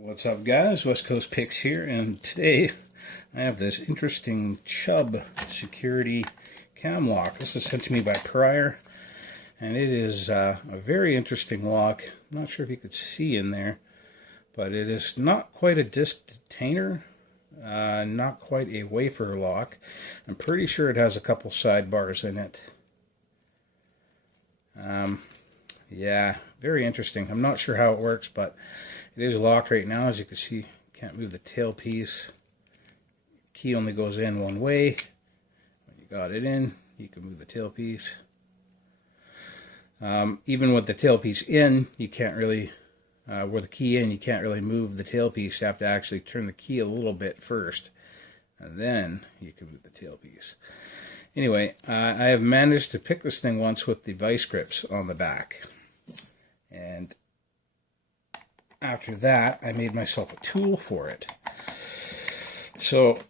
What's up, guys? West Coast Picks here, and today I have this interesting Chubb security cam lock. This is sent to me by Pryor, and it is a very interesting lock. I'm not sure if you could see in there, but it is not quite a disc detainer, not quite a wafer lock. I'm pretty sure it has a couple sidebars in it. Yeah, very interesting. I'm not sure how it works, but it is locked right now. As you can see, can't move the tailpiece. Key only goes in one way. When you got it in, you can move the tailpiece. Even with the tailpiece in, you can't really, with the key in, you can't really move the tailpiece. You have to actually turn the key a little bit first, and then you can move the tailpiece. Anyway, I have managed to pick this thing once with the vice grips on the back. And after that, I made myself a tool for it. So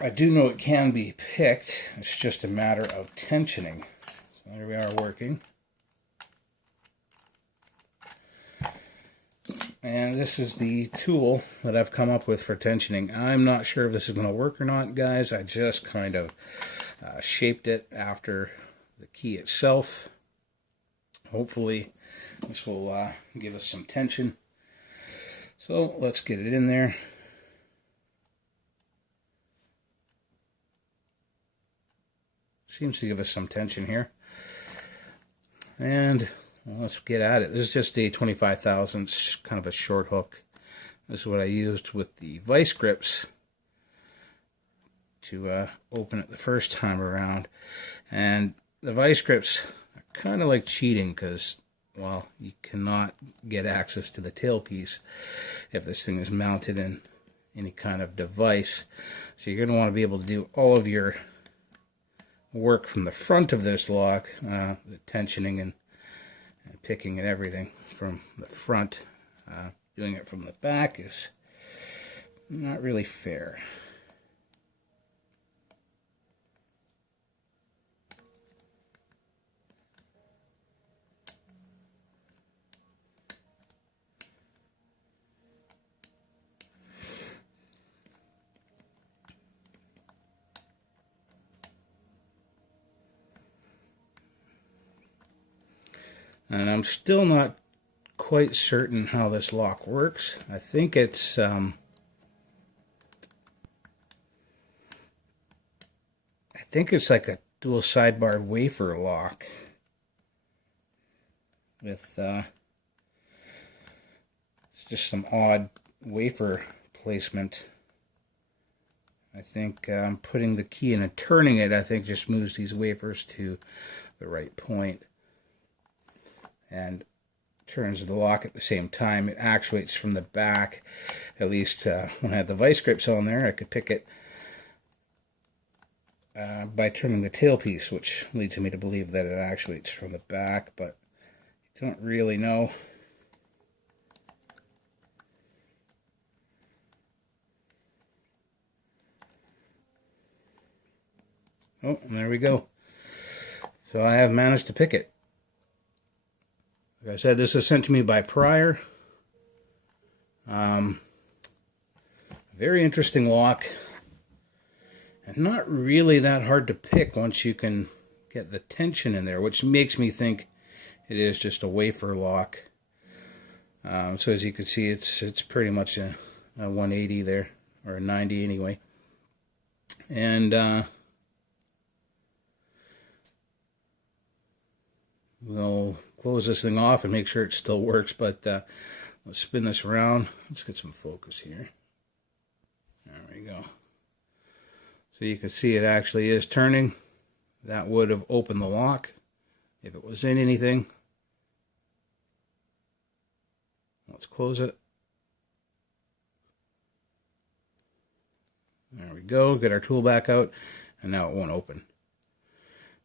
I do know it can be picked. It's just a matter of tensioning. So there we are working. And this is the tool that I've come up with for tensioning. I'm not sure if this is going to work or not, guys. I just kind of shaped it after the key itself. Hopefully this will give us some tension. So let's get it in there. Seems to give us some tension here. And well, let's get at it. This is just a 25 thousandths, kind of a short hook. This is what I used with the vice grips to open it the first time around. And the vice grips are kind of like cheating because, well, you cannot get access to the tailpiece if this thing is mounted in any kind of device. So you're going to want to be able to do all of your work from the front of this lock, the tensioning and picking and everything from the front. Doing it from the back is not really fair. And I'm still not quite certain how this lock works. I think it's like a dual sidebar wafer lock with just some odd wafer placement. I think putting the key in and turning it, I think, just moves these wafers to the right point and turns the lock at the same time. It actuates from the back. At least when I had the vice grips on there, I could pick it by turning the tailpiece, which leads me to believe that it actuates from the back, but you don't really know. Oh, and there we go. So I have managed to pick it. Like I said, this is sent to me by Pryor. Very interesting lock. And not really that hard to pick once you can get the tension in there, which makes me think it is just a wafer lock. So as you can see, it's pretty much a 180 there, or a 90 anyway. And we'll close this thing off and make sure it still works, but let's spin this around. Let's get some focus here. There we go. So you can see it actually is turning. That would have opened the lock if it was in anything. Let's close it. There we go. Get our tool back out, and now it won't open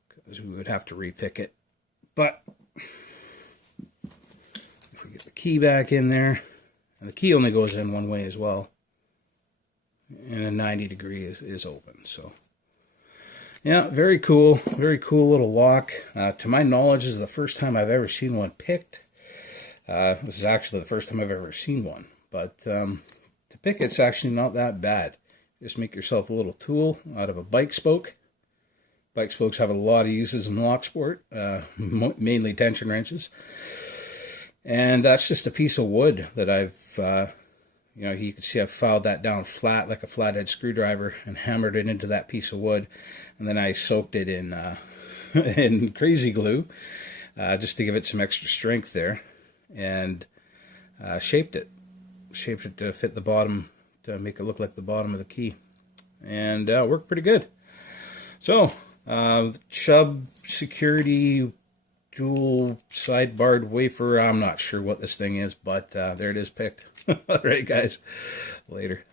because we would have to repick it. But if we get the key back in there, and the key only goes in one way as well, and a 90 degree is open. So yeah, very cool little lock. To my knowledge, this is the first time I've ever seen one picked. This is actually the first time I've ever seen one But to pick it's actually not that bad. Just make yourself a little tool out of a bike spoke. Bike spokes have a lot of uses in lock sport, mainly tension wrenches. And that's just a piece of wood that I've, you can see I've filed that down flat like a flathead screwdriver and hammered it into that piece of wood. And then I soaked it in, in crazy glue just to give it some extra strength there. And shaped it to fit the bottom, to make it look like the bottom of the key. And worked pretty good. So, Chubb security dual side-barred wafer. I'm not sure what this thing is, but there it is picked. All right, guys. Later.